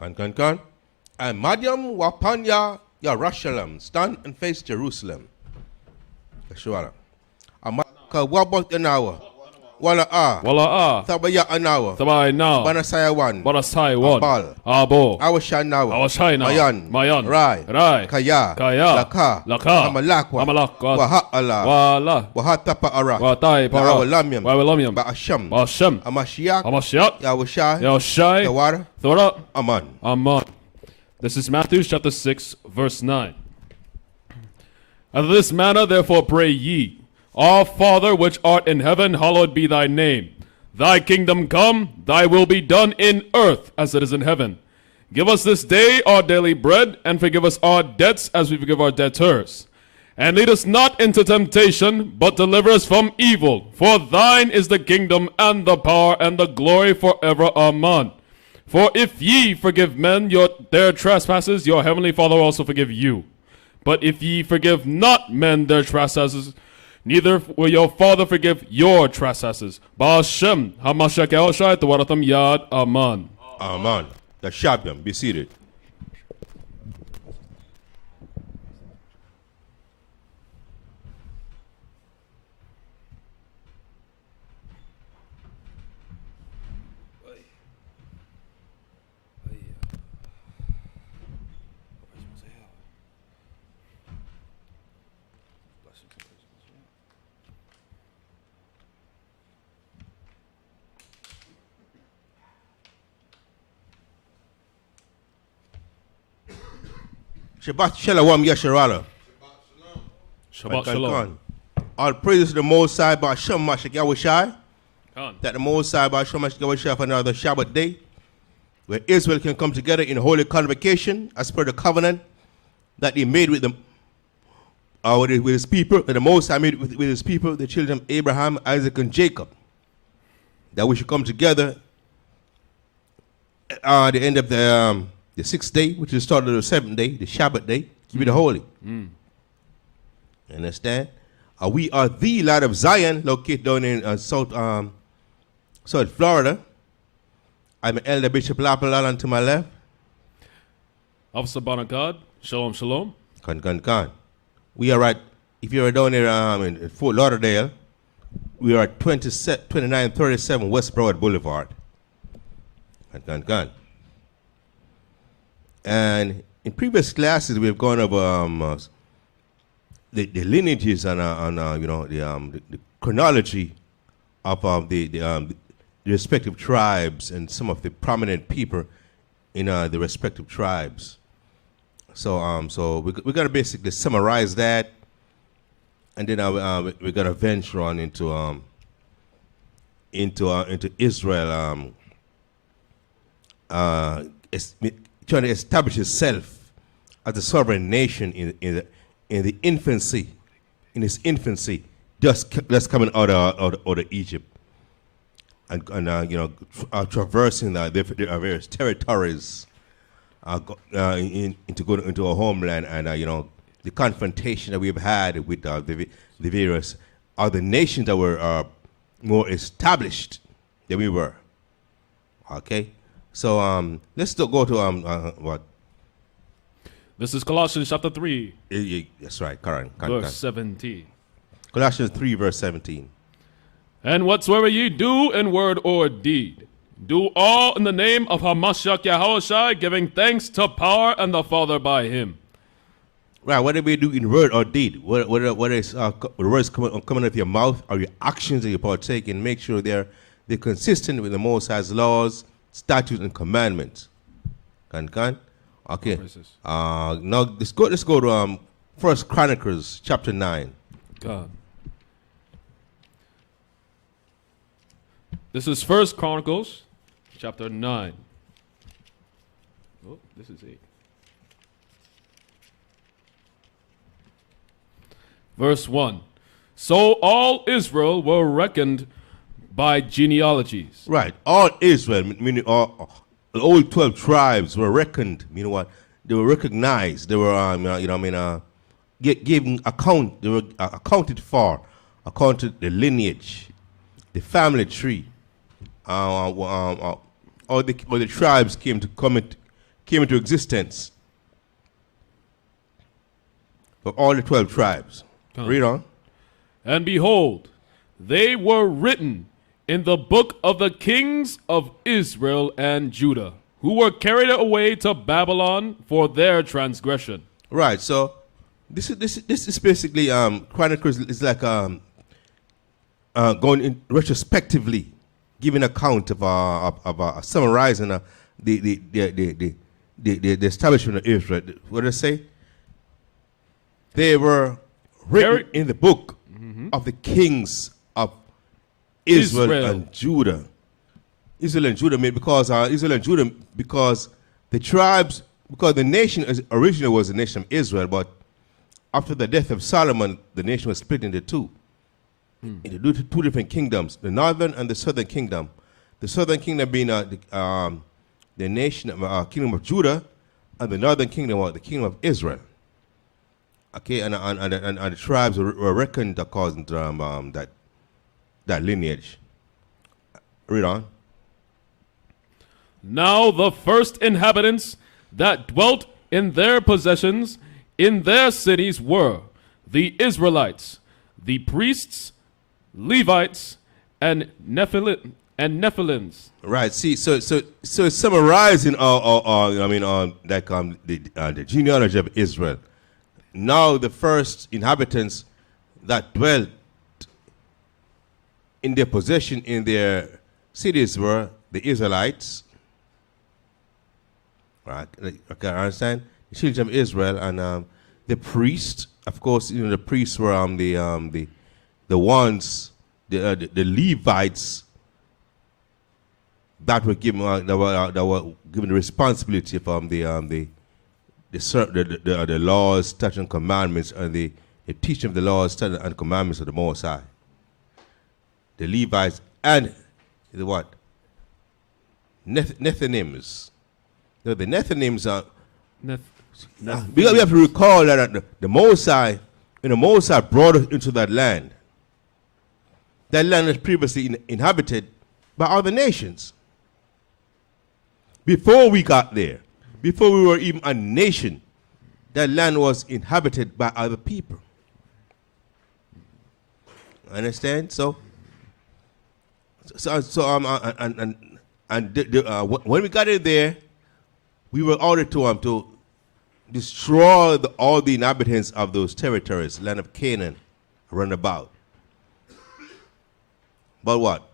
Kan. And Madiam Wapanya Yarushalam, stand and face Jerusalem. Shwara. Amaka Wabot an hour. Wala Thabaya an hour. Banasaya one. Abal. Abo. Awashanawa. Mayan. Rai. Kaya. Laka. Amalakwa. Waha'ala. Wahatapa Ara. Lamyam. Ba'asham. Amashiach. Yahushai. Thora. Aman. This is Matthew chapter 6, verse 9. After this manner, therefore, pray ye. Our Father which art in heaven, hallowed be thy name. Thy kingdom come, thy will be done in earth as it is in heaven. Give us this day our daily bread, and forgive us our debts as we forgive our debtors. And lead us not into temptation, but deliver us from evil. For thine is the kingdom, and the power, and the glory forever. Amen. For if ye forgive men their trespasses, your heavenly Father will also forgive you. But if ye forgive not men their trespasses, neither will your Father forgive your trespasses. Ba'ashem, Hamashiach Yahushai, Tawaratam Yad, Aman. Aman. The Shabbat, be seated. Shabbat Shalom Yasharala. Shabbat Shalom. All praises to the Most High by Shem Mashiach Yahushai. That the Most High by Shem Mashiach Yahushai for another Shabbat day, where Israel can come together in holy convocation as per the covenant that he made with them, with his people, that the Most High made with his people, the children of Abraham, Isaac, and Jacob. That we should come together at the end of the 6th day, which is the start of the 7th day, the Shabbat day, keep it holy. Understand? We are the Light of Zion, located down in South Florida. I'm Elder Bishop Lapalala to my left. Officer Banakad, Shalom Shalom. Kan. We are at, if you're down here in Fort Lauderdale, we are at 2937 West Broward Boulevard. Kan. And in previous classes, we've gone over the lineages and the chronology of the respective tribes and some of the prominent people in the respective tribes. So we're gonna basically summarize that, and then we're gonna venture on into Israel, trying to establish itself as a sovereign nation in the infancy, in its infancy, just coming out of Egypt, and traversing the various territories, into a homeland, and the confrontation that we've had with the various other nations that were more established than we were. Okay. So let's go to what? This is Colossians chapter 3. That's right, Karen. Verse 17. Colossians 3, verse 17. And whatsoever ye do in word or deed, do all in the name of Hamashiach Yahushai, giving thanks to power and the Father by him. Right, what do we do in word or deed? What is words coming out of your mouth, or your actions that you partake in? Make sure they're consistent with the Most High's laws, statutes, and commandments. Kan? Okay. Now let's go to 1 Chronicles chapter 9. God. This is 1 Chronicles chapter 9. Oh, this is 8. Verse 1. So all Israel were reckoned by genealogies. Right. All Israel, meaning all 12 tribes were reckoned. You know what? They were recognized. They were, given account. They were accounted for, accounted the lineage, the family tree. All the tribes came came into existence for all the 12 tribes. Read on. And behold, they were written in the book of the kings of Israel and Judah, who were carried away to Babylon for their transgression. Right. So this is basically Chronicles is like going in retrospectively, giving account of summarizing the establishment of Israel. What did I say? They were written in the book of the kings of Israel and Judah. Israel and Judah, because the tribes, because the nation originally was the nation of Israel, but after the death of Solomon, the nation was split into two two different kingdoms, the northern and the southern kingdom. The southern kingdom being the nation of kingdom of Judah, and the northern kingdom was the kingdom of Israel. Okay, and the tribes were reckoned according to that lineage. Read on. Now the first inhabitants that dwelt in their possessions in their cities were the Israelites, the priests, Levites, and Nephilims. Right. See, so it's summarizing the genealogy of Israel. Now the first inhabitants that dwelt in their possession in their cities were the Israelites. Right. Okay, I understand. The children of Israel and the priests. Of course, the priests were the ones, the Levites that were given that were given the responsibility from the laws, statutes, and commandments, and the teaching of the laws, statutes, and commandments of the Most High. The Levites and the what? Nethinims. The Nethinims are. We have to recall that the Most High, when the Most High brought us into that land was previously inhabited by other nations. Before we got there, before we were even a nation, that land was inhabited by other people. Understand? When we got in there, we were ordered to destroy all the inhabitants of those territories, land of Canaan, round about. But what?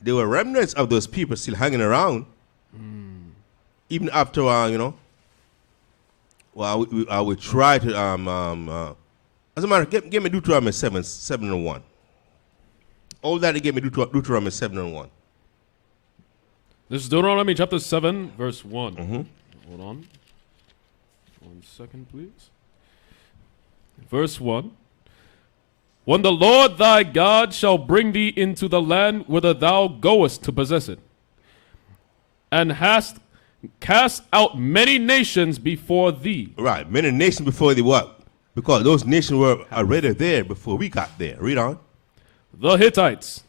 There were remnants of those people still hanging around, even after we try to as a matter, give me Deuteronomy 7:1. All that, give me Deuteronomy 7:1. This is Deuteronomy chapter 7, verse 1. Hold on. 1 second, please. Verse 1. When the Lord thy God shall bring thee into the land whither thou goest to possess it, and hast cast out many nations before thee. Right, many nations before thee what? Because those nations were already there before we got there. Read on. The Hittites,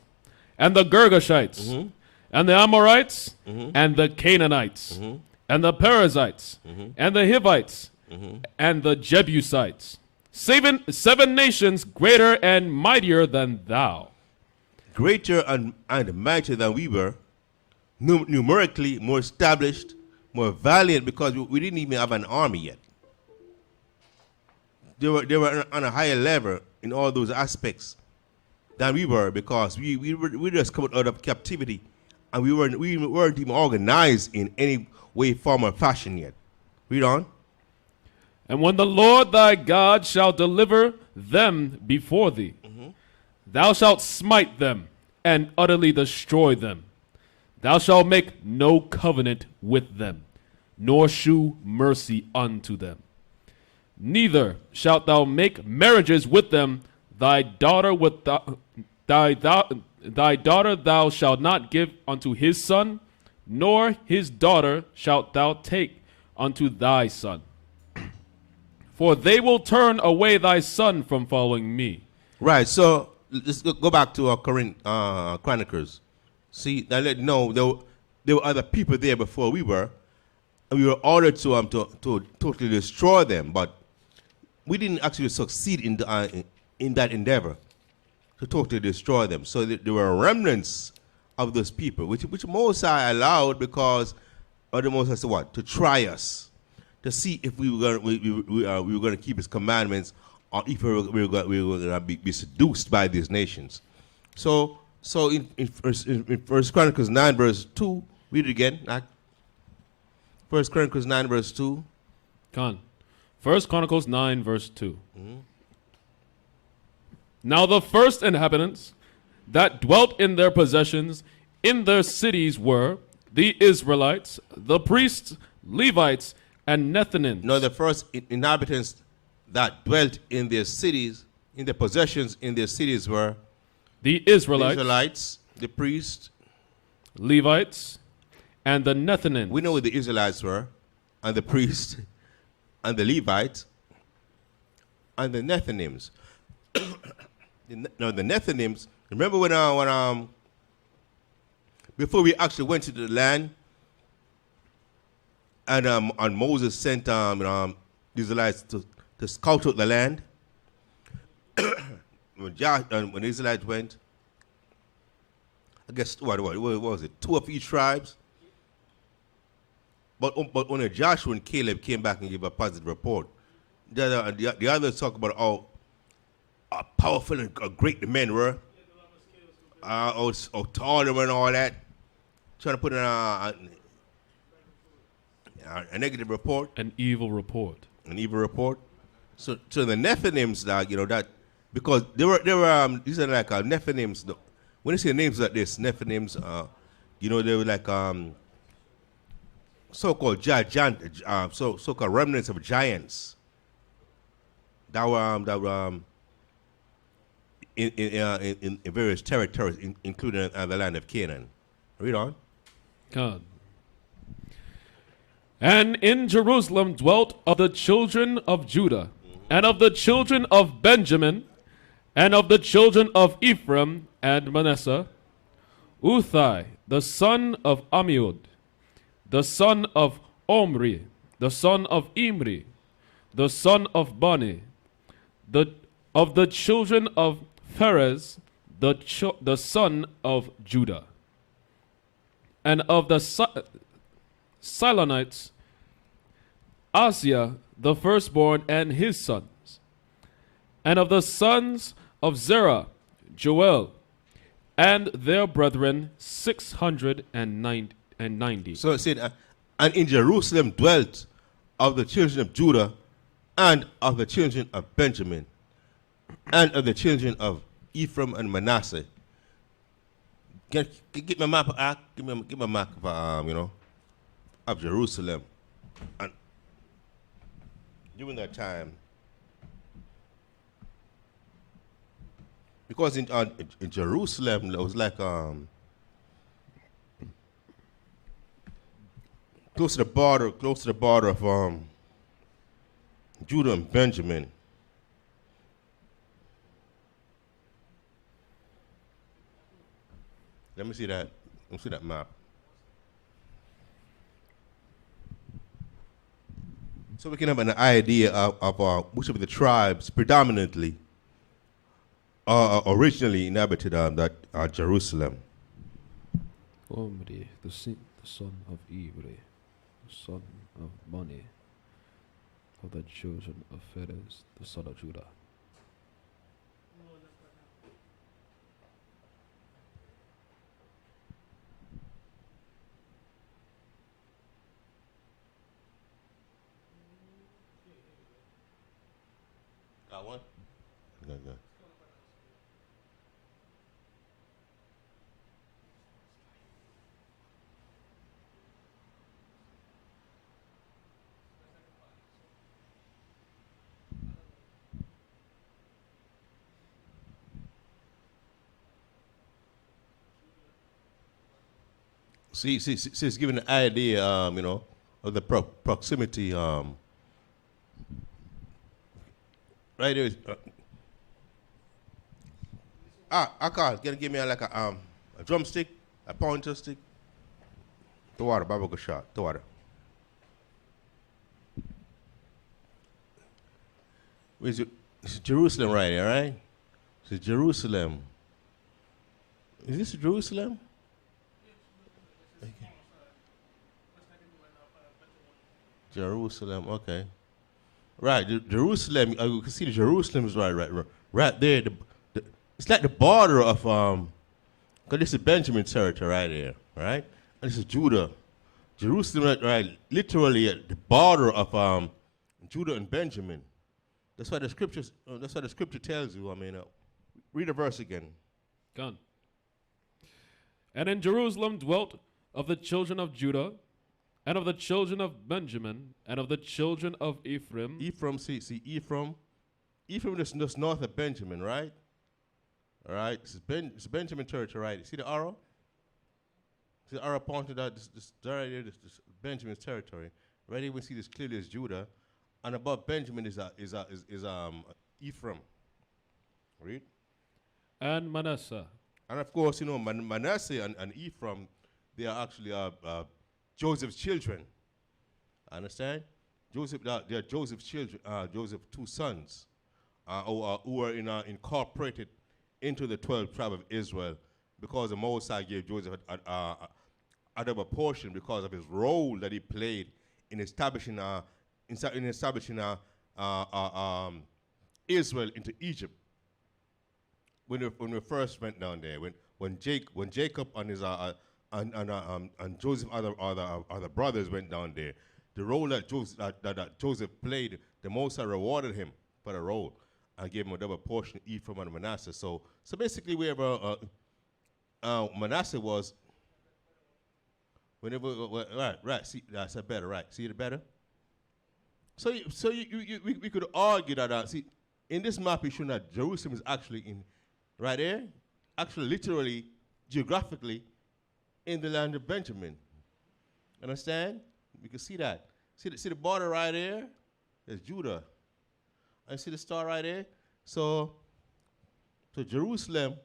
and the Girgashites, and the Amorites, and the Canaanites, and the Perizzites, and the Hivites, and the Jebusites. Seven nations greater and mightier than thou. Greater and mightier than we were, numerically more established, more valiant, because we didn't even have an army yet. They were on a higher level in all those aspects than we were, because we were just coming out of captivity, and we weren't even organized in any way, form, or fashion yet. Read on. And when the Lord thy God shall deliver them before thee, thou shalt smite them and utterly destroy them. Thou shalt make no covenant with them, nor shew mercy unto them. Neither shalt thou make marriages with them. Thy daughter thou shalt not give unto his son, nor his daughter shalt thou take unto thy son. For they will turn away thy son from following me. Right, so let's go back to our current Chronicles. See, now let know there were other people there before we were, and we were ordered to totally destroy them, but we didn't actually succeed in that endeavor to totally destroy them. So there were remnants of those people, which Mosai allowed because of the Mosai said what? To try us, to see if we were going to keep his commandments, or if we were going to be seduced by these nations. So in First Chronicles 9 verse 2, read it again. First Chronicles 9 verse 2. Khan. First Chronicles 9, verse 2. Now the first inhabitants that dwelt in their possessions in their cities were the Israelites, the priests, Levites, and Nethinims. No, the first inhabitants that dwelt in their cities, in their possessions in their cities were the the Israelites, Israelites, the priests. Levites, and the Nethinims. We know who the Israelites were, and the priests, and the Levites, and the Nethinims. The Nethinims. Remember when before we actually went to the land, and Moses sent the Israelites to scout out the land. when the Israelites went, I guess what was it? 2 of each tribes. But only Joshua and Caleb came back and gave a positive report. The others talk about how powerful and great the men were, how tall they were and all that. Trying to put in a negative report. An evil report. An evil report. So the Nephilims, that because they were these are like Nephilims. When you say names like this, Nephilims, they were like so-called so-called remnants of giants that were in various territories, including the land of Canaan. Read on. God. And in Jerusalem dwelt of the children of Judah, and of the children of Benjamin, and of the children of Ephraim and Manasseh, Uthai, the son of Ammiud, the son of Omri, the son of Imri, the son of Bani, of the children of Pharez, the son of Judah, and of the Silonites, Asiah, the firstborn, and his sons, and of the sons of Zerah, Joel, and their brethren 690. So it said, and in Jerusalem dwelt of the children of Judah, and of the children of Benjamin, and of the children of Ephraim and Manasseh. Get my map. Give me a map of of Jerusalem, and during that time, because in Jerusalem it was like close to the border of Judah and Benjamin. Let me see that. Let me see that map. So we can have an idea of which of the tribes predominantly originally inhabited that Jerusalem. Omri, the son of Ivri, the son of Bani, of the children of Pharez, the son of Judah. That one? Good. See, it's giving an idea, of the proximity. Right there. Akal, can you give me a drumstick, a pointer stick? The water, Baba go shot. The water. Where's it? It's Jerusalem right here, right? It's Jerusalem. Is this Jerusalem? Jerusalem, okay. Right, Jerusalem. You can see the Jerusalem is right there. It's like the border of because this is Benjamin territory right there, right? And this is Judah. Jerusalem, right, literally at the border of Judah and Benjamin. That's why the scriptures. That's why the scripture tells you. I mean, read the verse again. Gone. And in Jerusalem dwelt of the children of Judah, and of the children of Benjamin, and of the children of Ephraim. Ephraim, see Ephraim. Ephraim is just north of Benjamin, right? All right, it's Benjamin territory, right? See the arrow? See the arrow pointed out this right here, this Benjamin's territory. Right here, we see this clearly as Judah, and above Benjamin is Ephraim. Read. And Manasseh. And of course, you know, Manasseh and Ephraim, they are actually Joseph's children. Understand? They are Joseph's children, Joseph's two sons, who were incorporated into the 12 tribe of Israel, because the Most High gave Joseph a double portion because of his role that he played in establishing Israel into Egypt. When we first went down there, when Jacob and his and Joseph other brothers went down there, the role that Joseph played, the Most High rewarded him for the role and gave him a double portion, Ephraim and Manasseh. So basically, wherever Manasseh was, whenever right, see that's better, right? See it better. So we could argue that see in this map it shows that Jerusalem is actually in right there, actually literally geographically in the land of Benjamin. Understand? You can see that. See the border right there? There's Judah. And see the star right there? So Jerusalem,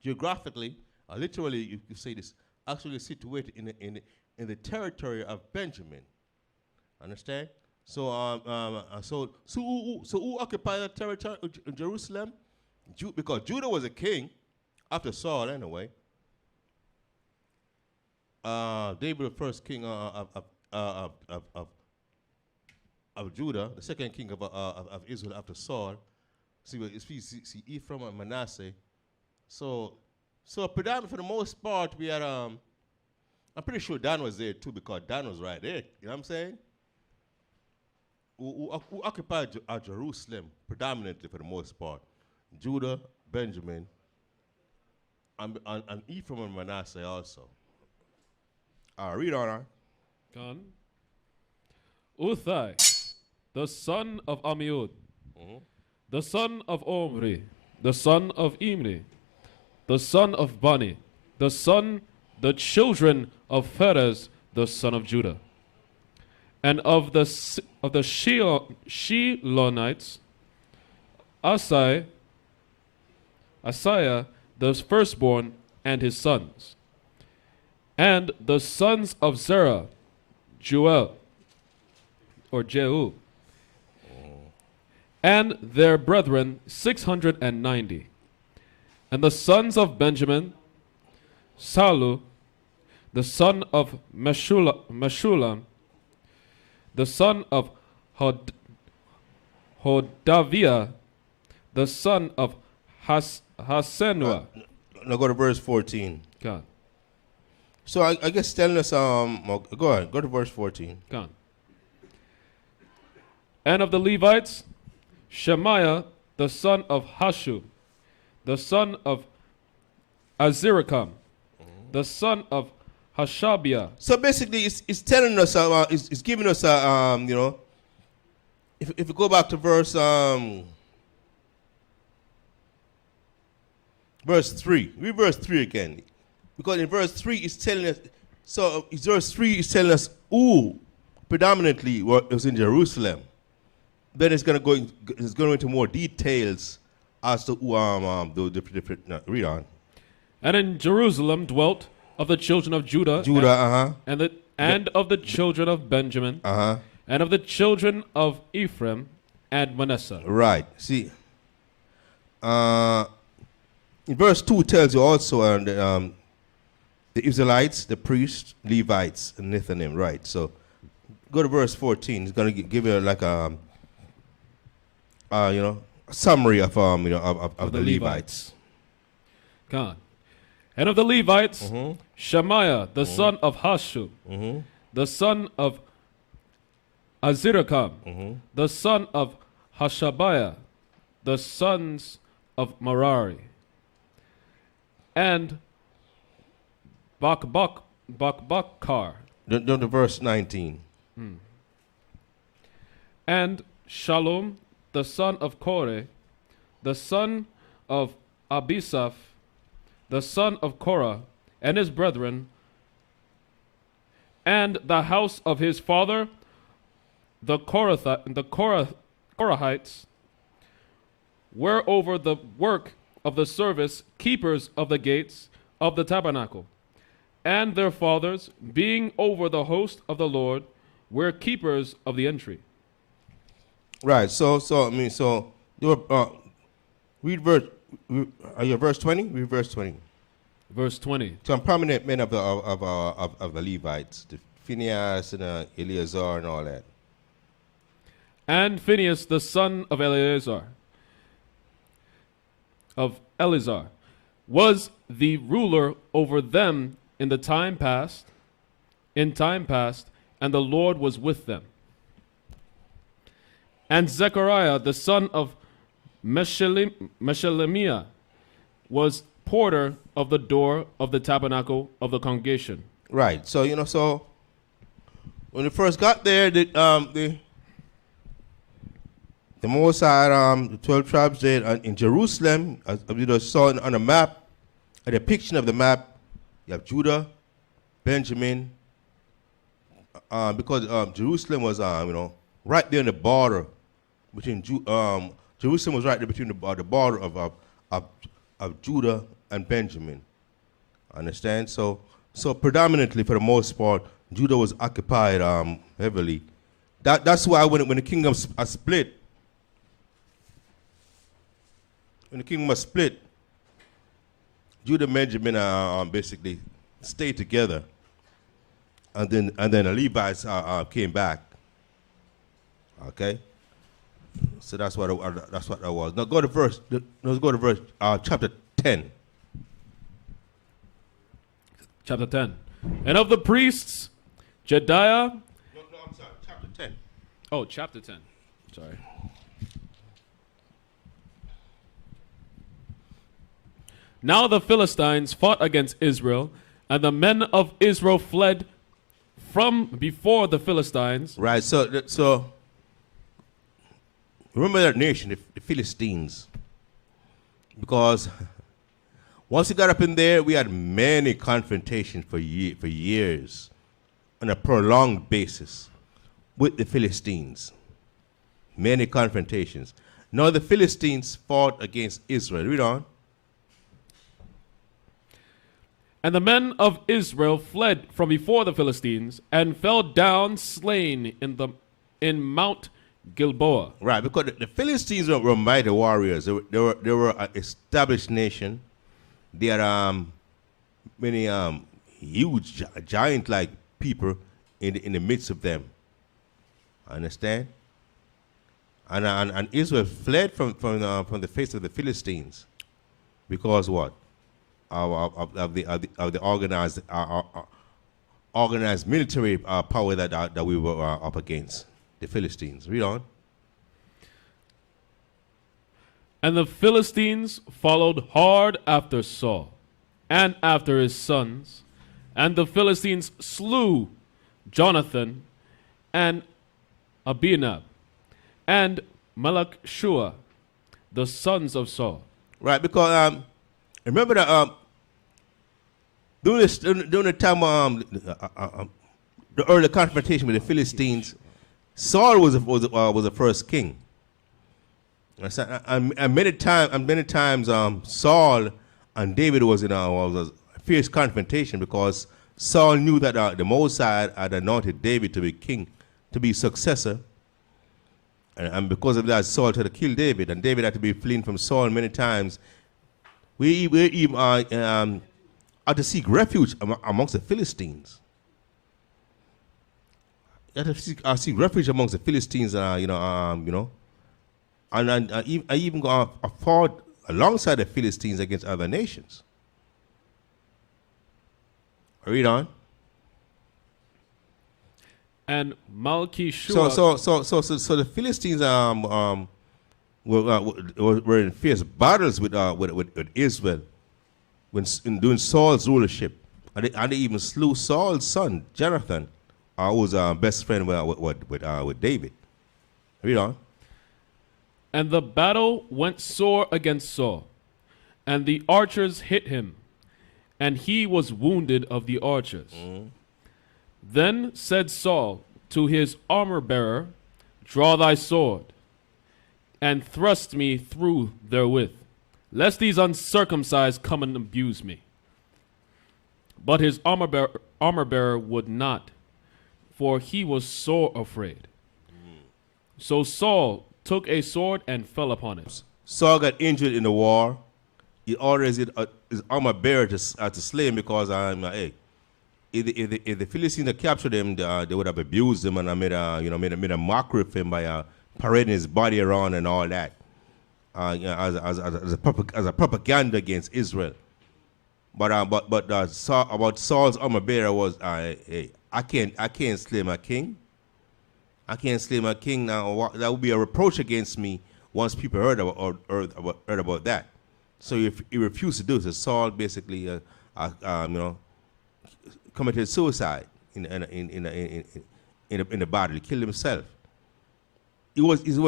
geographically, literally, you could say this, actually situated in the territory of Benjamin. Understand? So who occupied the territory of Jerusalem? Because Judah was a king after Saul, anyway. David, the first king of Judah, the second king of Israel after Saul. See Ephraim and Manasseh. So predominantly for the most part we had I'm pretty sure Dan was there too, because Dan was right there. You know what I'm saying? Who occupied Jerusalem predominantly for the most part? Judah, Benjamin, and Ephraim and Manasseh also. Read on. Gone. Uthai, the son of Amiud, the son of Omri, the son of Imri, the son of Bani, the children of Pharez, the son of Judah, and of the Shilonites, Asaiah, the firstborn, and his sons, and the sons of Zerah, Jehu, and their brethren 690. And the sons of Benjamin, Salu, the son of Meshulam, the son of Hodaviah, the son of Hasenua. Now go to verse 14. God. So I guess telling us go ahead, go to verse 14. God. And of the Levites, Shemaiah, the son of Hashub, the son of Azirikam, the son of Hashabiah. So basically, it's telling us, it's giving us, you know, if we go back to verse 3, read verse 3 again, because in verse 3 it's telling us. So verse 3 is telling us who predominantly was in Jerusalem. Then it's going to go into more details as to the different. Read on. And in Jerusalem dwelt of the children of Judah, and of the children of Benjamin, and of the children of Ephraim, and Manasseh. Right. See, in verse 2 tells you also the Israelites, the priests, Levites, and Nethinim. Right. So go to verse 14. It's going to give you like a summary of of the Levites. God. And of the Levites, Shemaiah, the son of Hashub, the son of Azirikam, the son of Hashabiah, the sons of Merari, and Bakbakkar, Down to verse 19. and Shalom, the son of Kore, the son of Abisaph, the son of Korah, and his brethren, and the house of his father, the Korahites, were over the work of the service keepers of the gates of the tabernacle, and their fathers, being over the host of the Lord, were keepers of the entry. Right. So you were, read verse. Are you at verse 20? Read verse 20. Verse 20. Some prominent men of the Levites, the Phinehas and Eleazar and all that. And Phinehas, the son of Eleazar, was the ruler over them in time past, and the Lord was with them. And Zechariah, the son of Meshelemiah, was porter of the door of the tabernacle of the congregation. Right. So so when they first got there, the Mosai, the 12 tribes there in Jerusalem, as you saw on the map, a depiction of the map, you have Judah, Benjamin, because Jerusalem was right there in the border between Jerusalem was right there between the border of Judah and Benjamin. Understand? So predominantly, for the most part, Judah was occupied heavily. That's why when the kingdoms are split, Judah and Benjamin basically stayed together, and then the Levites came back. Okay, so that's what that was. Now go to verse. Let's go to verse chapter 10. Chapter 10. And of the priests, Jediah. No, I'm sorry. Chapter 10. Oh, chapter 10. Sorry. Now the Philistines fought against Israel, and the men of Israel fled from before the Philistines. Right. So remember that nation, the Philistines, because once we got up in there, we had many confrontations for years on a prolonged basis with the Philistines. Many confrontations. Now the Philistines fought against Israel. Read on. And the men of Israel fled from before the Philistines and fell down slain in Mount Gilboa. Right, because the Philistines were mighty warriors. They were an established nation. They had many huge giant-like people in the midst of them. Understand? And Israel fled from the face of the Philistines because what? Of the organized military power that we were up against, the Philistines. Read on. And the Philistines followed hard after Saul and after his sons, and the Philistines slew Jonathan and Abinab and Malachshua, the sons of Saul. Right, because remember that during the time the early confrontation with the Philistines, Saul was the first king. And many times Saul and David was in a fierce confrontation because Saul knew that the Mosai had anointed David to be king, to be successor. And because of that, Saul tried to kill David, and David had to be fleeing from Saul many times. We even had to seek refuge amongst the Philistines. You had to seek refuge amongst the Philistines, and I even fought alongside the Philistines against other nations. Read on. And Malchishua. So the Philistines were in fierce battles with Israel in doing Saul's rulership, and they even slew Saul's son Jonathan, who was best friend with David. Read on. And the battle went sore against Saul, and the archers hit him, and he was wounded of the archers. Then said Saul to his armor-bearer, Draw thy sword, and thrust me through therewith, lest these uncircumcised come and abuse me. But his armor-bearer would not, for he was sore afraid. So Saul took a sword and fell upon it. Saul got injured in the war. He orders his armor-bearer to slay him because if the Philistines had captured him, they would have abused him and made a mockery of him by parading his body around and all that, as a propaganda against Israel. But Saul's armor bearer was, hey, I can't slay my king. I can't slay my king now. That would be a reproach against me once people heard about that. So he refused to do it. So Saul basically, committed suicide in the battle. He killed himself. He was you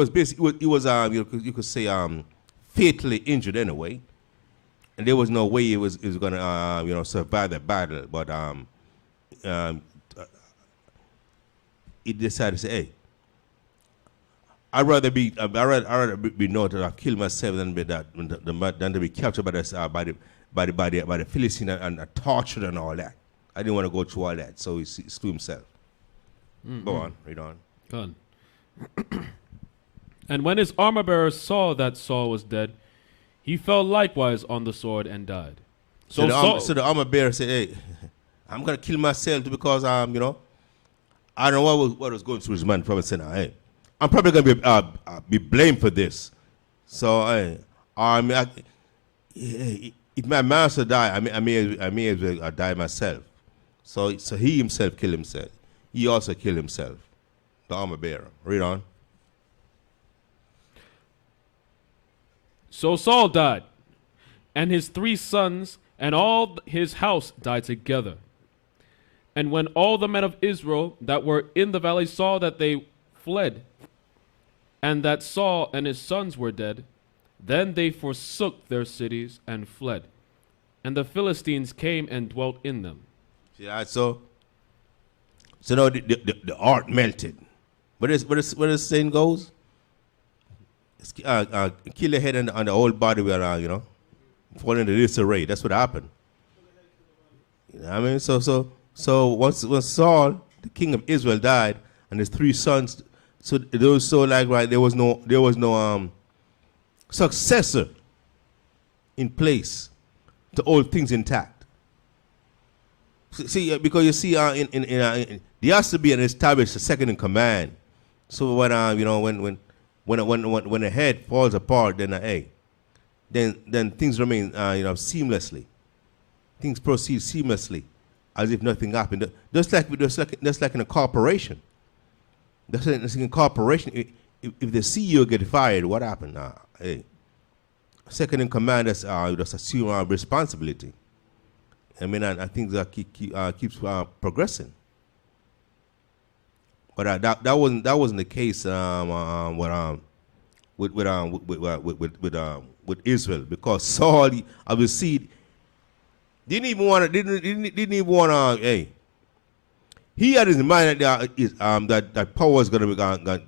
could say fatally injured anyway, and there was no way he was going to survive the battle. But he decided to say, "Hey, I'd rather be known to have killed myself than to be captured by the Philistines and tortured and all that. I didn't want to go through all that, so he slew himself." Go on, read on. Good. And when his armor-bearer saw that Saul was dead, he fell likewise on the sword and died. So the armor-bearer said, "Hey, I'm going to kill myself because I don't know what was going through his mind. Probably saying, hey, I'm probably going to be blamed for this. So if my master die, I may as well die myself." So he himself killed himself. He also killed himself. The armor-bearer. Read on. So Saul died, and his 3 sons and all his house died together. And when all the men of Israel that were in the valley saw that they fled, and that Saul and his sons were dead, then they forsook their cities and fled. And the Philistines came and dwelt in them. Yeah, so now the art melted. What the saying goes? Kill the head and the whole body will, fall into disarray. That's what happened. You know what I mean? So once Saul, the king of Israel, died, and his 3 sons, so there was there was no successor in place to hold things intact. See, because you see, there has to be an established second in command. So when the head falls apart, then things remain seamlessly. Things proceed seamlessly, as if nothing happened. Just like in a corporation. Just like in a corporation, if the CEO get fired, what happened? Second in command just assume responsibility. I mean, and things keeps progressing. But that wasn't the case with Israel, because Saul, obviously, didn't even want to. He had in mind that power was going to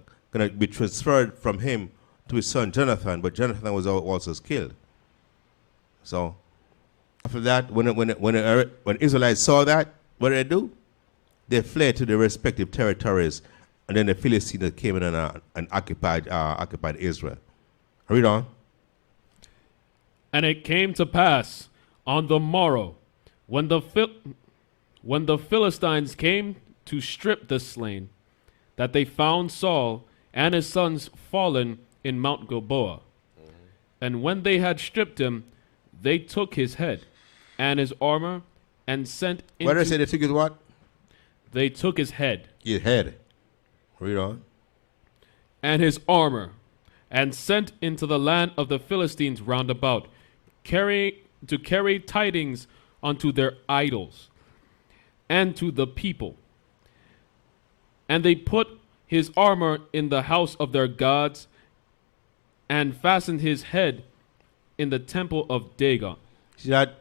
be transferred from him to his son Jonathan, but Jonathan was also killed. So after that, when Israelites saw that, what did they do? They fled to their respective territories And then the Philistines came in and occupied Israel. Read on. And it came to pass on the morrow, when the Philistines came to strip the slain, that they found Saul and his sons fallen in Mount Gilboa. And when they had stripped him, they took his head and his armor and sent into... What did I say they took his what? They took his head. His head. Read on. And his armor, and sent into the land of the Philistines round about, to carry tidings unto their idols and to the people. And they put his armor in the house of their gods, and fastened his head in the temple of Dagon. See that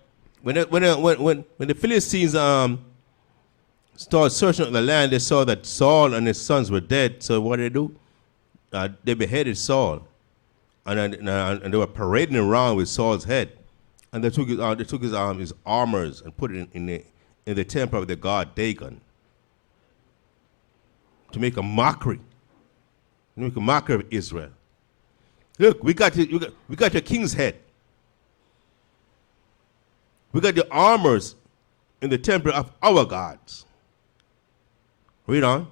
when the Philistines started searching out the land, they saw that Saul and his sons were dead. So what did they do? They beheaded Saul, and they were parading around with Saul's head, and they took his armors and put it in the temple of the god Dagon to make a mockery of Israel. Look, we got your king's head. We got the armors in the temple of our gods. Read on.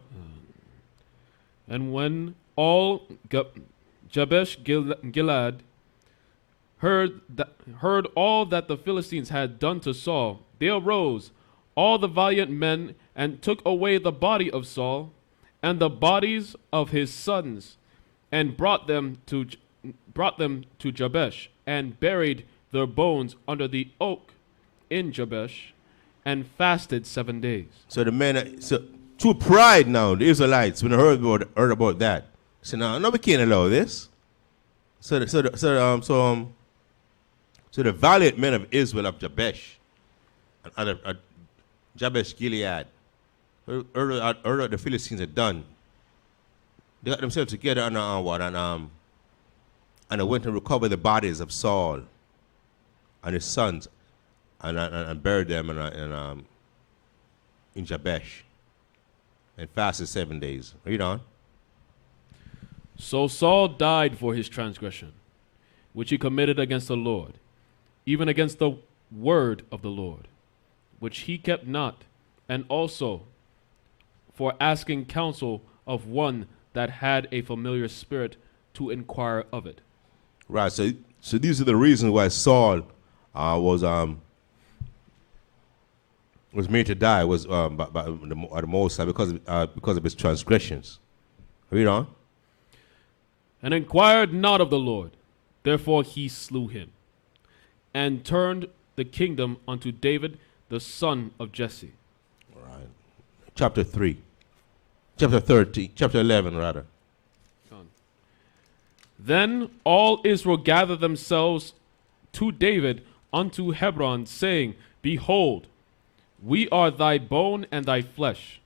And when all Jabesh Gilead heard all that the Philistines had done to Saul, they arose, all the valiant men, and took away the body of Saul and the bodies of his sons, and brought them to Jabesh, and buried their bones under the oak in Jabesh, and fasted 7 days. So the men, through pride now, the Israelites, when they heard about that, said, "No, we can't allow this." So the valiant men of Israel of Jabesh, and Jabesh Gilead, heard what the Philistines had done. They got themselves together and they went and recovered the bodies of Saul and his sons, and buried them in Jabesh, and fasted 7 days. Read on. So Saul died for his transgression, which he committed against the Lord, even against the word of the Lord, which he kept not, and also for asking counsel of one that had a familiar spirit to inquire of it. Right. So these are the reasons why Saul was made to die by the Most High, because of his transgressions. Read on. And inquired not of the Lord, therefore he slew him, and turned the kingdom unto David the son of Jesse. All right. Chapter 11 rather. Then all Israel gathered themselves to David unto Hebron, saying, Behold, we are thy bone and thy flesh.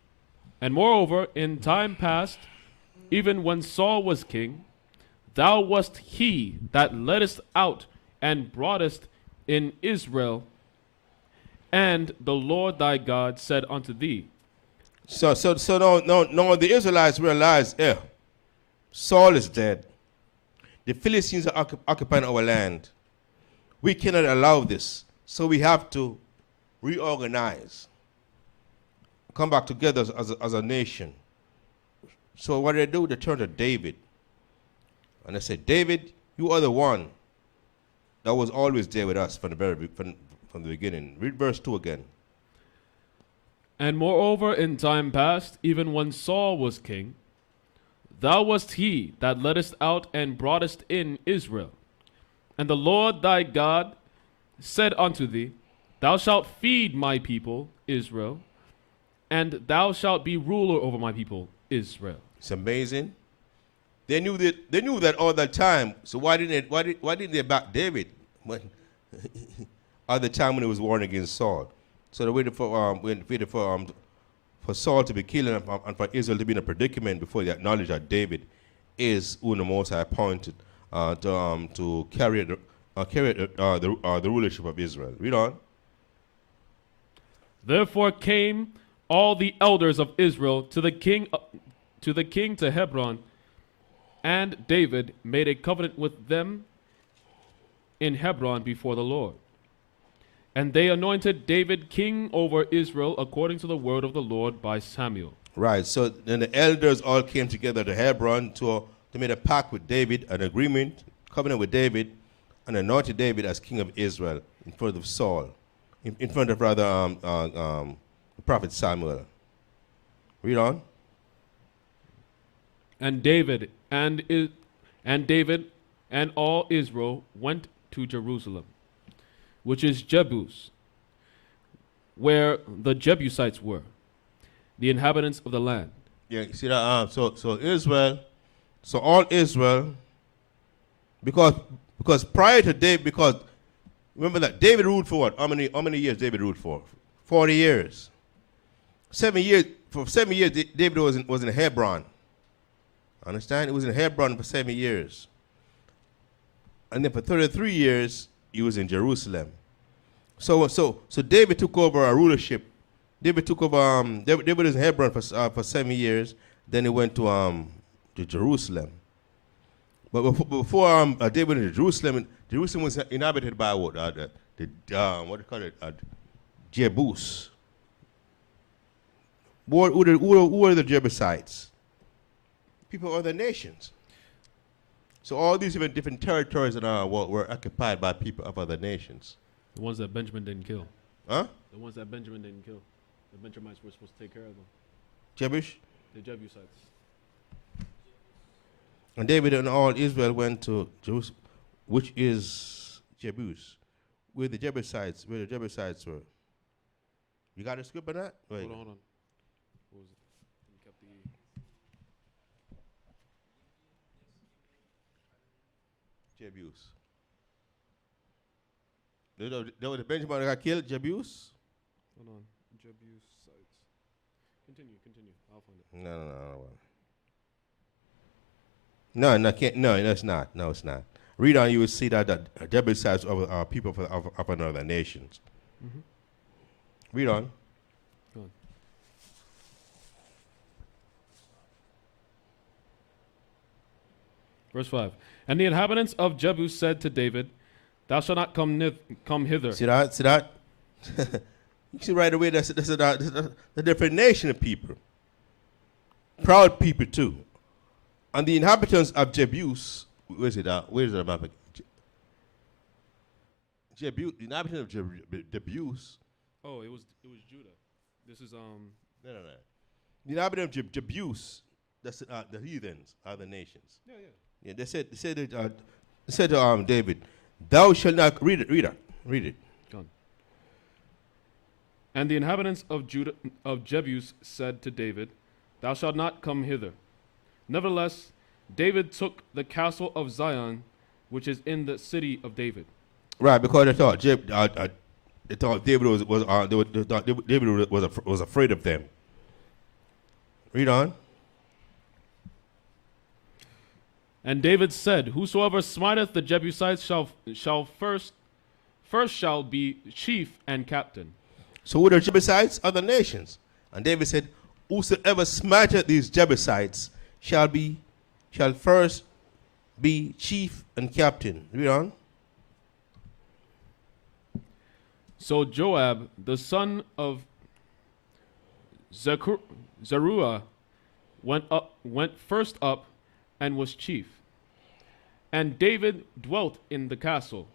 And moreover, in time past, even when Saul was king, thou wast he that leddest out and broughtest in Israel, and the Lord thy God said unto thee. So no, the Israelites realized, Saul is dead. The Philistines are occupying our land. We cannot allow this. So we have to reorganize, come back together as a nation. So what they do, they turn to David. And they say, David, you are the one that was always there with us from the beginning. Read verse 2 again. And moreover, in time past, even when Saul was king, thou wast he that leddest out and broughtest in Israel. And the Lord thy God said unto thee, Thou shalt feed my people, Israel, and thou shalt be ruler over my people, Israel. It's amazing. They knew that all that time. So why didn't they back David when at the time when he was warring against Saul? So they waited for Saul to be killed and for Israel to be in a predicament before they acknowledge that David is who the Most High appointed to carry the rulership of Israel. Read on. Therefore came all the elders of Israel to the to the king to Hebron, and David made a covenant with them in Hebron before the Lord. And they anointed David king over Israel according to the word of the Lord by Samuel. Right. So then the elders all came together to Hebron to make a pact with David, an agreement, covenant with David, and anointed David as king of Israel in front of Saul, in front of the prophet Samuel. Read on. And David and all Israel went to Jerusalem, which is Jebus, where the Jebusites were, the inhabitants of the land. Yeah, you see that? So Israel, so all Israel, because prior to David, because remember that David ruled for what? How many years David ruled for? 40 years. 7 years. For 7 years, David was in Hebron. Understand? It was in Hebron for 7 years. And then for 33 years, he was in Jerusalem. So David took over a rulership. David took over. David was in Hebron for 7 years. Then he went to Jerusalem. But before David went to Jerusalem, Jerusalem was inhabited by what? What do you call it? Jebus. Who were the Jebusites? People of other nations. So all these different territories were occupied by people of other nations. The ones that Benjamin didn't kill. Huh? The ones that Benjamin didn't kill. The Benjamites were supposed to take care of them. Jebush? The Jebusites. And David and all Israel went to Jerusalem, which is Jebus, where the Jebusites were. You got a script on that? Wait. Hold on. What was it? You kept the... Jebus. There was the Benjamin that got killed, Jebus? Hold on. Jebusites. Continue. I'll find it. No, it's not. No, it's not. Read on, you will see that the Jebusites are people of another nations. Mm-hmm. Read on. Go on. Verse 5. And the inhabitants of Jebus said to David, Thou shalt not come hither. See that? You see right away that's a different nation of people. Proud people too. And the inhabitants of Jebus, where's it at? Where's the map? Jebus, the inhabitants of Jebus. Oh, it was Judah. This is No. The inhabitants of Jebus, that's the heathens, other nations. Yeah. Yeah, they said to David, Thou shalt not read it. Gone. And the inhabitants of Jebus said to David, Thou shalt not come hither. Nevertheless, David took the castle of Zion, which is in the city of David. Right, because they thought David was afraid of them. Read on. And David said, Whosoever smiteth the Jebusites shall first shall be chief and captain. So who the Jebusites? Other nations. And David said, Whosoever smiteth these Jebusites shall first be chief and captain. Read on. So Joab, the son of Zeruiah, went first up and was chief. And David dwelt in the castle.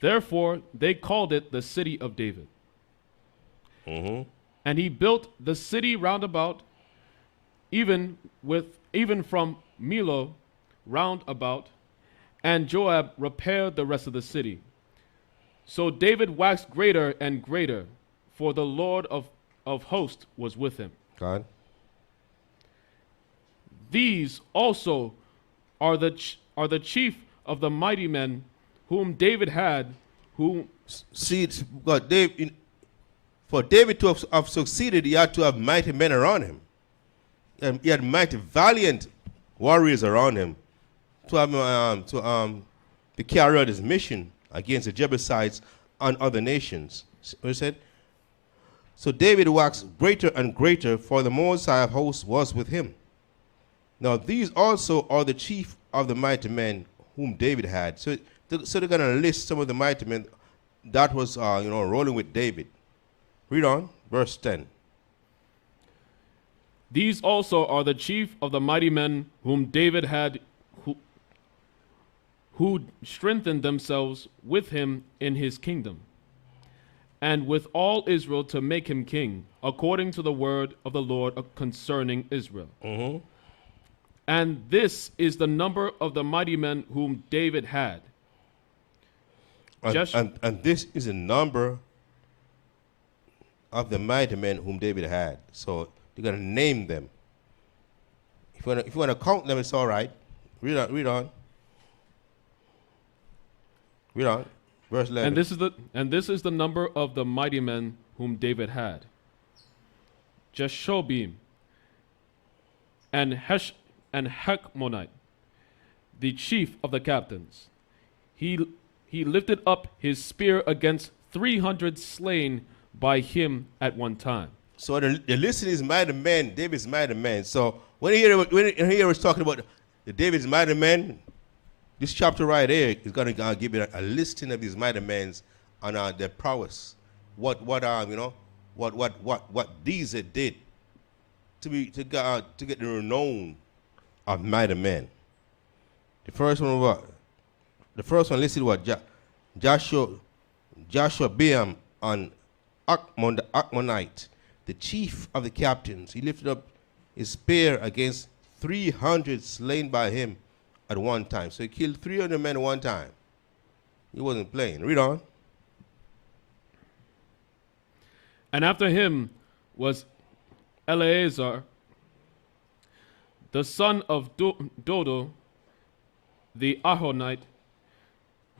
Therefore they called it the city of David. Mm-hmm. And he built the city round about, even from Milo round about, and Joab repaired the rest of the city. So David waxed greater and greater, for the Lord of hosts was with him. God. These also are the chief of the mighty men whom David had, who... See, God, for David to have succeeded, he had to have mighty men around him. He had mighty, valiant warriors around him to carry out his mission against the Jebusites and other nations. What he said? So David waxed greater and greater, for the Most High of hosts was with him. Now these also are the chief of the mighty men whom David had. So they're going to list some of the mighty men that was rolling with David. Read on, verse 10. These also are the chief of the mighty men whom David had, who strengthened themselves with him in his kingdom, and with all Israel to make him king, according to the word of the Lord concerning Israel. Mm-hmm. And this is the number of the mighty men whom David had. And this is a number of the mighty men whom David had. So you're going to name them. If you want to count them, it's all right. Read on. Read on. Verse 11. And this is the number of the mighty men whom David had. Jeshobim and Hechmonite, the chief of the captains. He lifted up his spear against 300 slain by him at one time. So the list is mighty men, David's mighty men. So when he was talking about the David's mighty men, this chapter right here is going to give you a listing of these mighty men and their prowess. What these did to get the renown of mighty men. The first one was the first one listed what Joshua Beam and the Achmonite, the chief of the captains. He lifted up his spear against 300 slain by him at one time. So he killed 300 men at one time. He wasn't playing. Read on. And after him was Eleazar, the son of Dodo, the Ahonite,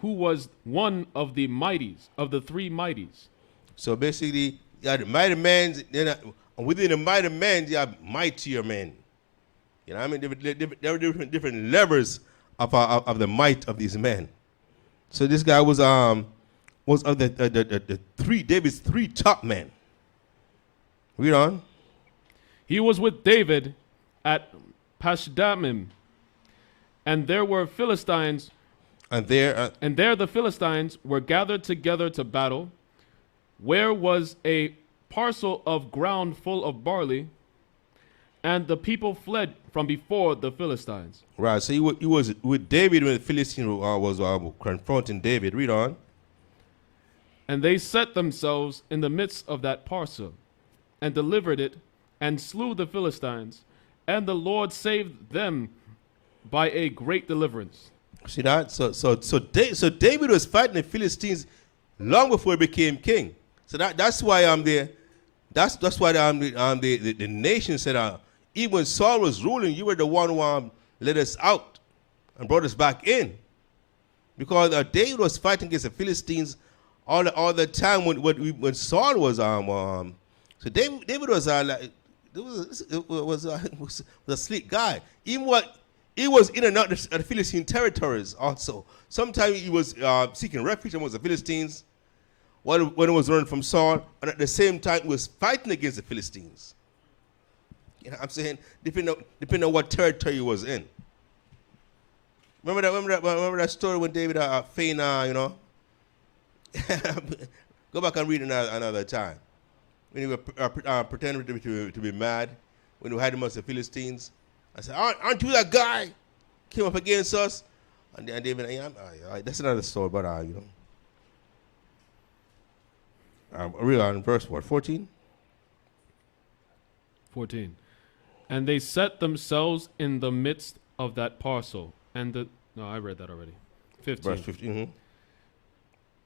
who was one of the mighties, of the three mighties. So basically, you had the mighty men, within the mighty men, you have mightier men. You know what I mean? There were different levels of the might of these men. So this guy was of the David's three top men. Read on. He was with David at Pashdamim, and there were Philistines. And there the Philistines were gathered together to battle, where was a parcel of ground full of barley, and the people fled from before the Philistines. Right, so he was with David when the Philistines was confronting David. Read on. And they set themselves in the midst of that parcel, and delivered it, and slew the Philistines, and the Lord saved them by a great deliverance. See that? So David was fighting the Philistines long before he became king. So that's why that's why the nation said, even when Saul was ruling, you were the one who led us out and brought us back in, because David was fighting against the Philistines all the time when Saul was so David was was a slick guy. He was in and out of the Philistine territories also. Sometimes he was seeking refuge amongst the Philistines when he was running from Saul, and at the same time he was fighting against the Philistines. You know what I'm saying? Depending on what territory he was in. Remember that story when David feigned, go back and read it another time. When he was pretending to be mad, when he had amongst the Philistines. I said, aren't you that guy? Came up against us. And David, that's another story, but read on verse 14? 14. And they set themselves in the midst of that parcel. I read that already. 15. Verse 15. Mm-hmm.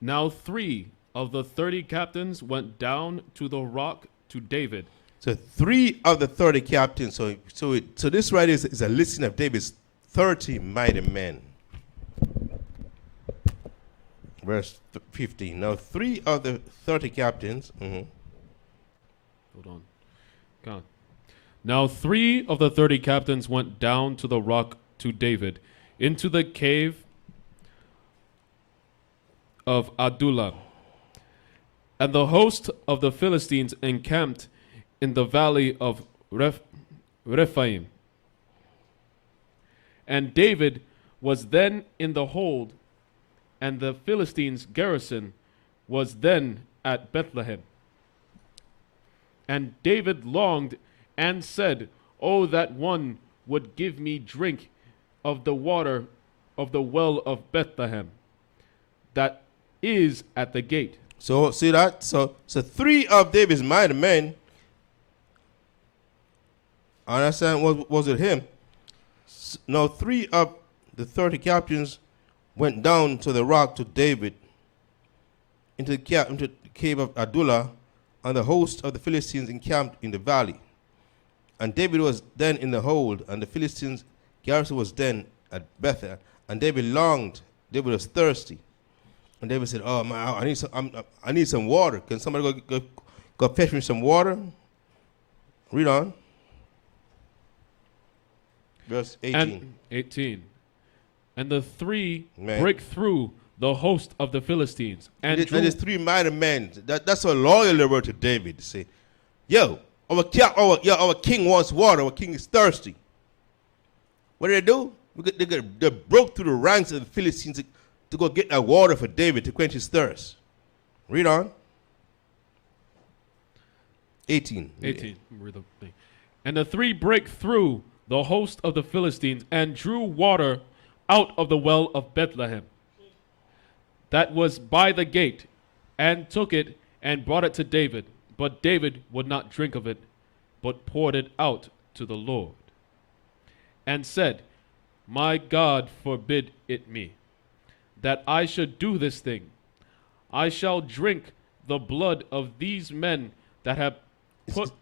Now 3 of the 30 captains went down to the rock to David. So 3 of the 30 captains. So this right is a listing of David's 30 mighty men. Verse 15. Now 3 of the 30 captains. Mm-hmm. Hold on. Count. Now 3 of the 30 captains went down to the rock to David, into the cave of Adullam. And the host of the Philistines encamped in the valley of Rephaim. And David was then in the hold, and the Philistines' garrison was then at Bethlehem. And David longed and said, "Oh, that one would give me drink of the water of the well of Bethlehem, that is at the gate." So see that? So three of David's mighty men, I understand what was it him? Now three of the 30 captains went down to the rock to David into the cave of Adullam, and the host of the Philistines encamped in the valley. And David was then in the hold, and the Philistines' garrison was then at Bethel. And David longed. David was thirsty. And David said, "Oh man, I need some water. Can somebody go fetch me some water?" Read on. Verse 18. And 18. And the three Man. break through the host of the Philistines and And drew, there's three mighty men. That's how loyal they were to David. Say, yo, our king wants water. Our king is thirsty. What did they do? They broke through the ranks of the Philistines to go get that water for David to quench his thirst. Read on. 18. 18. Read the thing. And the three break through the host of the Philistines and drew water out of the well of Bethlehem that was by the gate, and took it and brought it to David. But David would not drink of it, but poured it out to the Lord, and said, "My God forbid it me, that I should do this thing. I shall drink the blood of these men that have put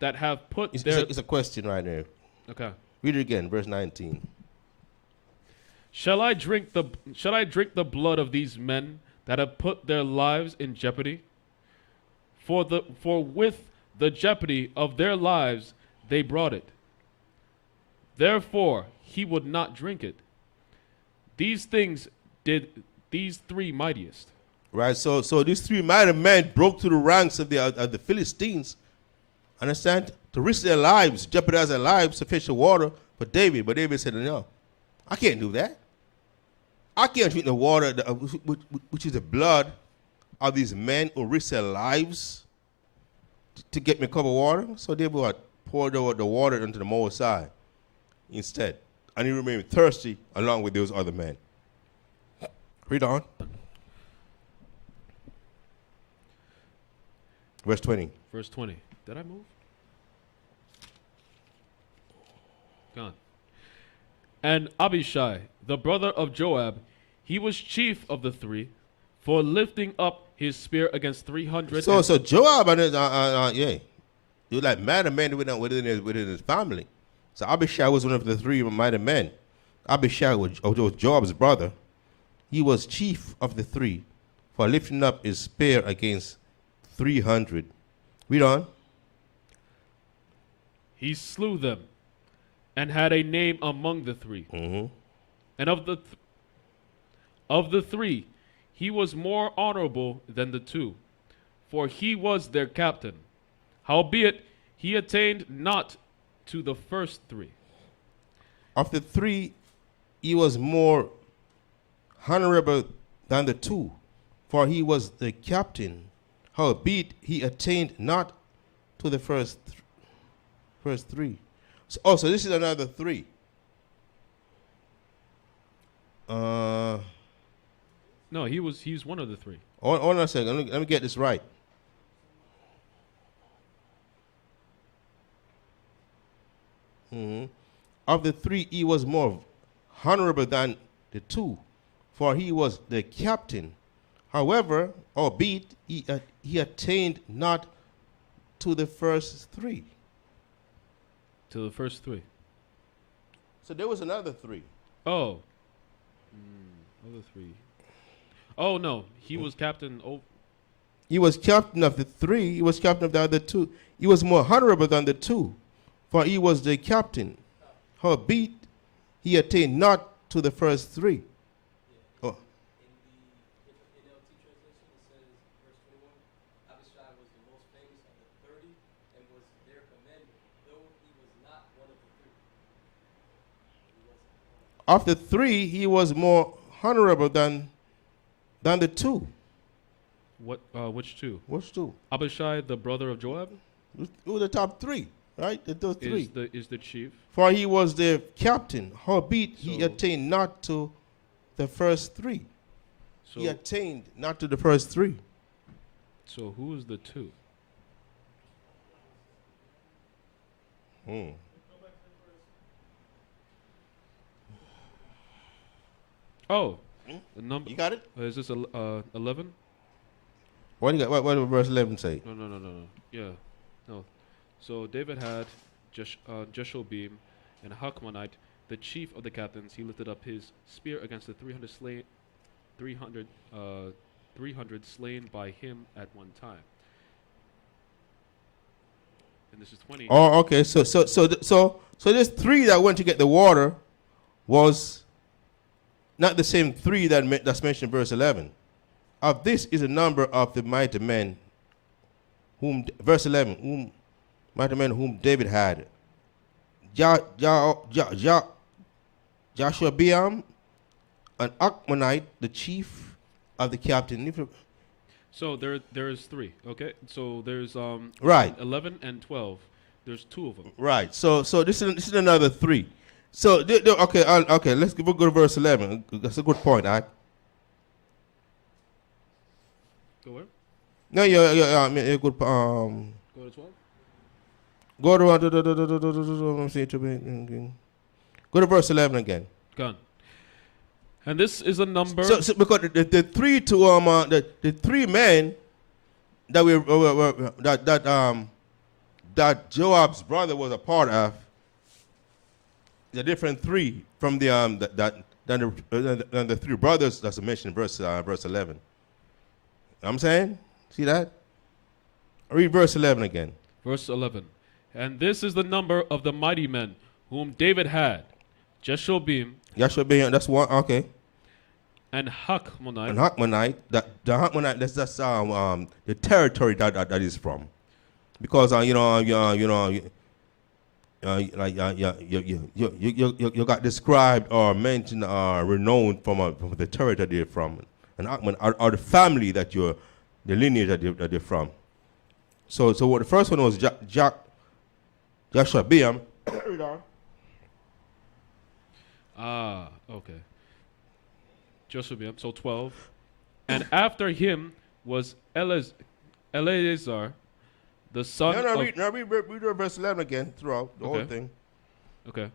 It's a question right there. Okay. Read it again, verse 19. Shall I drink the blood of these men that have put their lives in jeopardy? For with the jeopardy of their lives they brought it. Therefore he would not drink it. These things did these three mightiest. Right, so these three mighty men broke through the ranks of the Philistines, understand, to risk their lives, jeopardize their lives to fetch the water for David. But David said, "No, I can't do that. I can't drink the water, which is the blood of these men who risk their lives to get me a cup of water." So David poured the water into the Mosai instead, and he remained thirsty along with those other men. Read on. Verse 20. Verse 20. Did I move? Gone. And Abishai, the brother of Joab, he was chief of the three, for lifting up his spear against 300. So Joab and his, he was like mighty men within his family. So Abishai was one of the three mighty men. Abishai was Joab's brother. He was chief of the three, for lifting up his spear against 300. Read on. He slew them, and had a name among the three. Mm-hmm. And of the three, he was more honorable than the two, for he was their captain. Howbeit, he attained not to the first three. Of the three, he was more honorable than the two, for he was the captain. Howbeit, he attained not to the first three. So this is another three. No, he's one of the three. Hold on a second. Let me get this right. Of the three, he was more honorable than the two, for he was the captain. However, albeit he attained not to the first three. To the first three. So there was another three. Oh. Other three. Oh, no. He was captain. Oh. He was captain of the three. He was captain of the other two. He was more honorable than the two, for he was the captain. Howbeit, he attained not to the first three. Oh. In the NLT translation, it says, verse 21, Abishai was the most famous of the 30 and was their commander, though he was not one of the three. of the three, he was more honorable than the two. What? Which two? Which two? Abishai, the brother of Joab, Who were the top three, right? Those three. is the chief. For he was the captain, howbeit he So- attained not to the first three. So He attained not to the first three. so who is the two? Hmm. Oh, the number. You got it? Is this 11? What do you got? What does verse 11 say? No. Yeah, no. So David had Jeshobeam and Hakmonite, the chief of the captains. He lifted up his spear against the 300 slain by him at one time. And this is 20. Oh, okay. So this three that went to get the water was not the same three that's mentioned in verse 11. Of this is the number of the mighty men verse 11, mighty men whom David had. Joshua-Beam, an Achmonite, the chief of the captain. So there is 3. Okay, so there's Right. 11 and 12. There's 2 of them. Right. So this is another 3. So okay. Let's go to verse 11. That's a good point. All right. Go where? No, yeah. I mean, a good. Go to 12. Go to go to verse 11 again. Gone. And this is a number. So because the three to the 3 men that that Joab's brother was a part of, the different 3 from the than the 3 brothers that's mentioned in verse 11. I'm saying, see that? Read verse 11 again. Verse 11. And this is the number of the mighty men whom David had: Jeshobeam Yashobeam, that's one. Okay. and Hakmonite. And Hakmonite, the Hakmonite, that's the territory that is from, because you got described or mentioned or renowned from the territory that they're from, and Hakman or the family that the lineage that they're from. So what the first one was Joshua Beam. Okay. Jeshobeam, so 12. And after him was Eleazar, the son of... Read verse 11 again throughout the whole Okay. thing. Okay.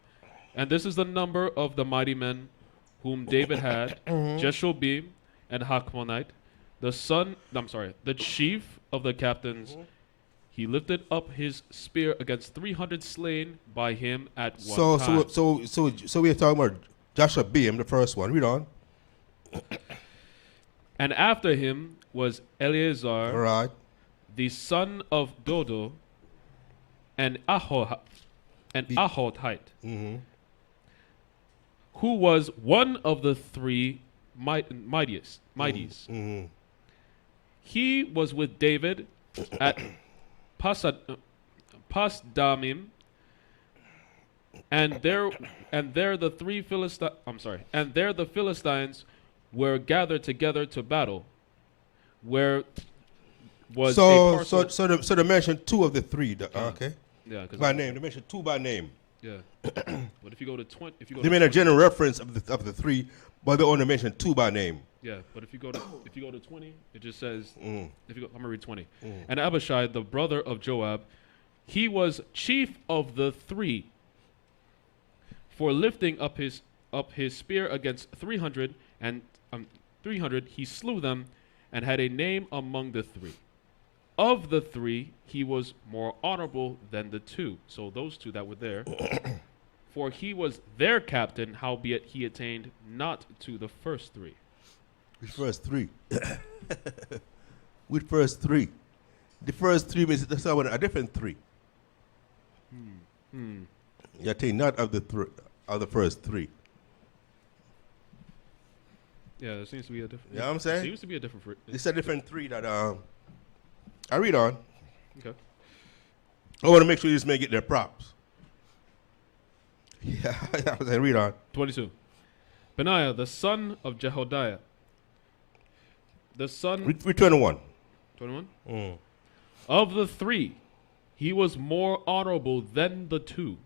And this is the number of the mighty men whom David had: Jeshobeam and Hakmonite, the chief of the captains. He lifted up his spear against 300 slain by him at one time. So we're talking about Joshua Beam, the first one. Read on. And after him was Eleazar, All right. the son of Dodo, and Ahohite, who was one of the 3 mighties. He was with David at Pasdamim, and there the Philistines were gathered together to battle. Where was a parcel. So they mentioned 2 of the 3. Okay. Yeah, 'cause By name, they mentioned 2 by name. yeah. But if you go to 20, They made a general reference of the 3, but they only mentioned 2 by name. yeah, but if you go to 20, it just says I'm gonna read 20. And Abishai, the brother of Joab, he was chief of the 3 for lifting up his spear against 300, and 300 he slew them, and had a name among the 3. Of the 3, he was more honorable than the 2. So those 2 that were there. For he was their captain, howbeit he attained not to the first 3. Which first 3? Which first 3? The first 3 means that's a different 3. You attain not of the first 3. Yeah, there seems to be a different. You know what I'm saying? Seems to be a different. It's a different 3 that I read on. Okay. I want to make sure you just make it their props. Yeah, I read on. 22. Benaiah, the son of Jehoiada, the son Read 21. 21 Mm. of the three, he was more honorable than the two,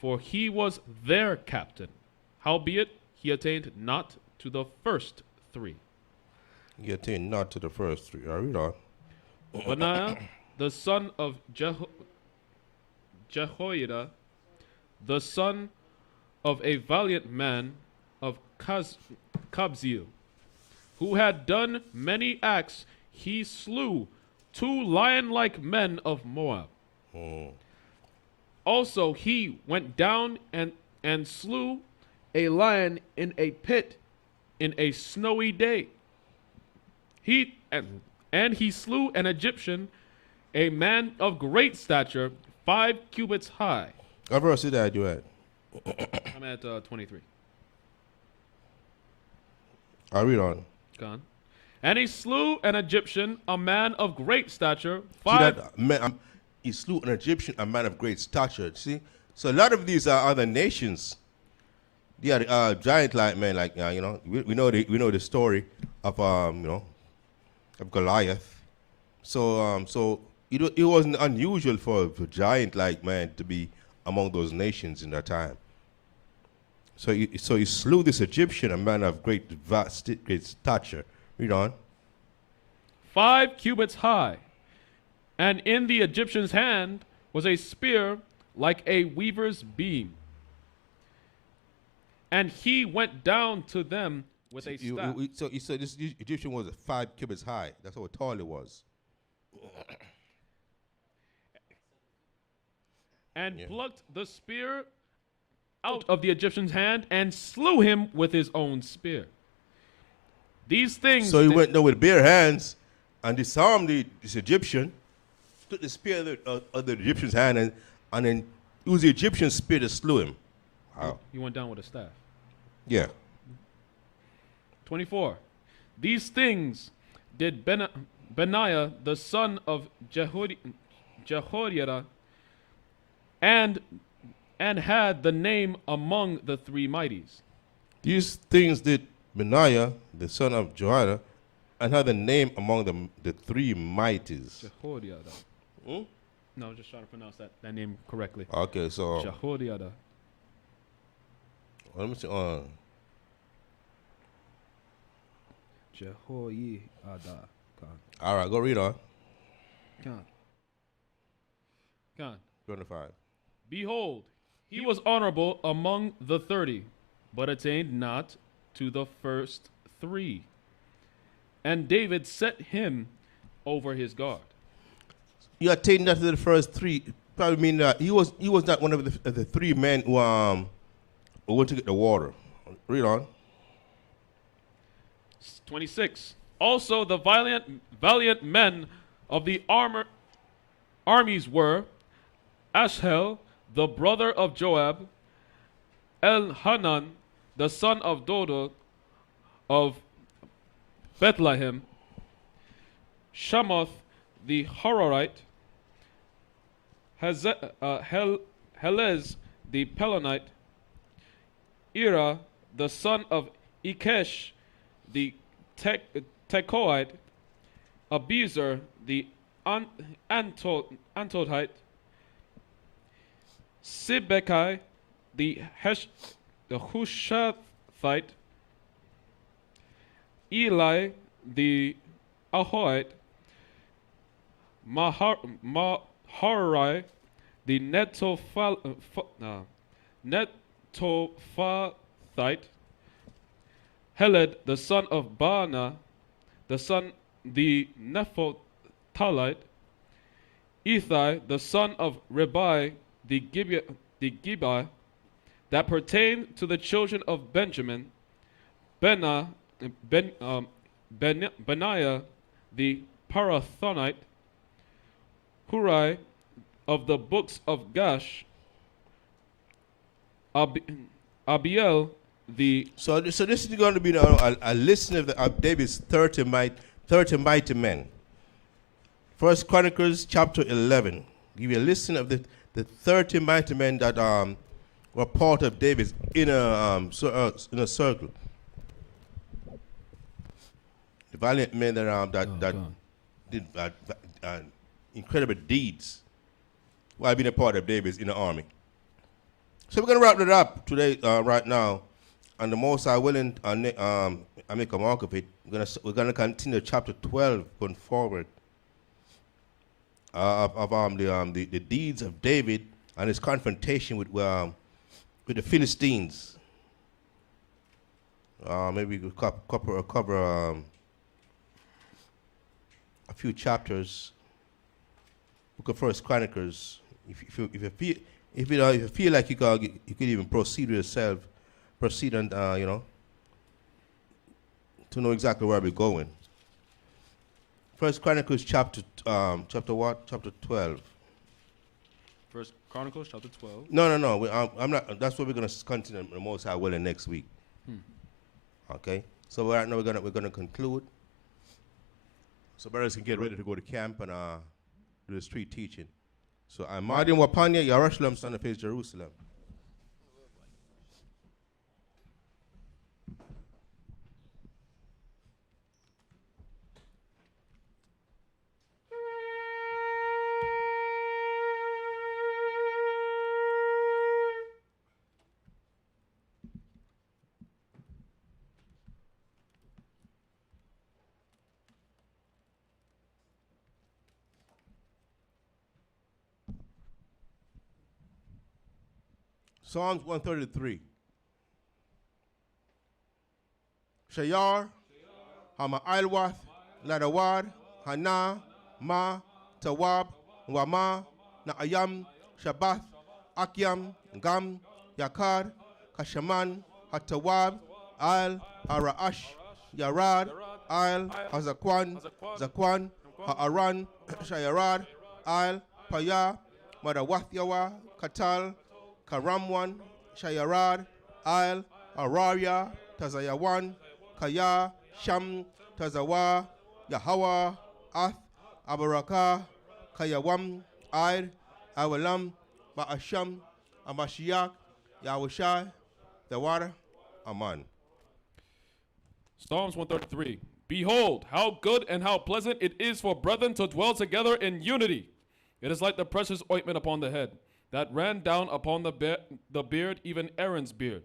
for he was their captain. Howbeit, he attained not to the first three. You attain not to the first three. All right, read on. Benaiah, the son of Jehoiada, the son of a valiant man of Kabzeel, who had done many acts, he slew 2 lion-like men of Moab. Also he went down and slew a lion in a pit in a snowy day. And he slew an Egyptian, a man of great stature, 5 cubits high. What verse did I do at? I'm at 23. I'll read on. Gone. And he slew an Egyptian, a man of great stature, See 5. that man, he slew an Egyptian, a man of great stature. See, so a lot of these other nations, they are giant-like men. Like you know, we know the story of of Goliath. So it wasn't unusual for a giant-like man to be among those nations in that time. So he slew this Egyptian, a man of great stature. Read on. 5 cubits high. And in the Egyptian's hand was a spear like a weaver's beam. And he went down to them with a staff. So this Egyptian was 5 cubits high. That's how tall it was. And Yeah. plucked the spear out of the Egyptian's hand and slew him with his own spear. These things. So he went there with bare hands and disarmed this Egyptian, took the spear of the Egyptian's hand, and then used the Egyptian spear to slew him. Wow. He went down with a staff. Yeah. 24. These things did Benaiah, the son of Jehoiada, and had the name among the 3 mighties. These things did Benaiah, the son of Jehoiada, and had the name among the 3 mighties. Jehoiada. Hmm? No, I was just trying to pronounce that name correctly. Okay, so Jehoiada. let me see. Jehoiada. All right, go read on. God. 25. Behold, he was honorable among the 30, but attained not to the first 3. And David set him over his guard. You attained not to the first 3. Probably mean that he was not one of the 3 men who went to get the water. Read on. 26. Also the valiant men of the armies were Ashel, the brother of Joab, Elhanan, the son of Dodo of Bethlehem, Shamoth the Hororite, Helez the Pelonite, Ira the son of Ikesh the Tekoite, Abizer the Antotite, Sibekai the Hushathite, Eli the Ahoite, Maharai the Netophathite, Heled the son of Baana, the Nephthalite, Ethai the son of Ribai, the Gibeah, that pertained to the children of Benjamin, Benaiah the Parathonite, Hurai of the books of Gash, Abiel the. So this is going to be a list of David's 30 mighty men. First Chronicles chapter 11. Give you a list of the 30 mighty men that were part of David's inner circle. The valiant men that did incredible deeds while being a part of David's inner army. So we're going to wrap it up today, right now. And the most I willing, I make a mark of it. We're gonna continue chapter 12 going forward of the deeds of David and his confrontation with the Philistines. Maybe we could cover a few chapters. Book of First Chronicles. If you feel like you could even proceed with yourself, proceed and to know exactly where we're going. First Chronicles chapter what? Chapter 12. First Chronicles chapter 12. No. I'm not. That's what we're gonna continue the most high willing next week. Okay. So right now we're gonna conclude. So brothers can get ready to go to camp and do the street teaching. So I'm Martin Wapanya, Yerushalayim, son of his Jerusalem. Psalms 133. Shayar, Hama Ilwath, Ladawad, Hana, Ma, Tawab, Wama, Naayam, Shabbath, Akyam, Gam, Yakar, Kashaman, Hatawab, Al, Araash, Yarad, Al, Hazakwan, Zakwan, Haaran, Shayarad, Al, Paya, Madawathyawa, Katal, Karamwan, Shayarad, Al, Araria, Tazayawan, Kaya, Sham, Tazawa, Yahawa, Ath, Abaraka, Kayawam, Air, Awalam, Ba'asham, Amashiach, Yahushai, Dawara, Aman. Psalms 133. Behold, how good and how pleasant it is for brethren to dwell together in unity. It is like the precious ointment upon the head, that ran down upon the beard, even Aaron's beard,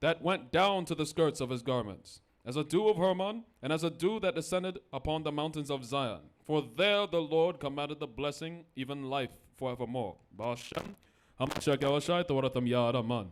that went down to the skirts of his garments, as a dew of Hermon, and as a dew that descended upon the mountains of Zion. For there the Lord commanded the blessing, even life forevermore. Ba'ashem, HaMashiach Yahushai, Tawaratam Yad Aman.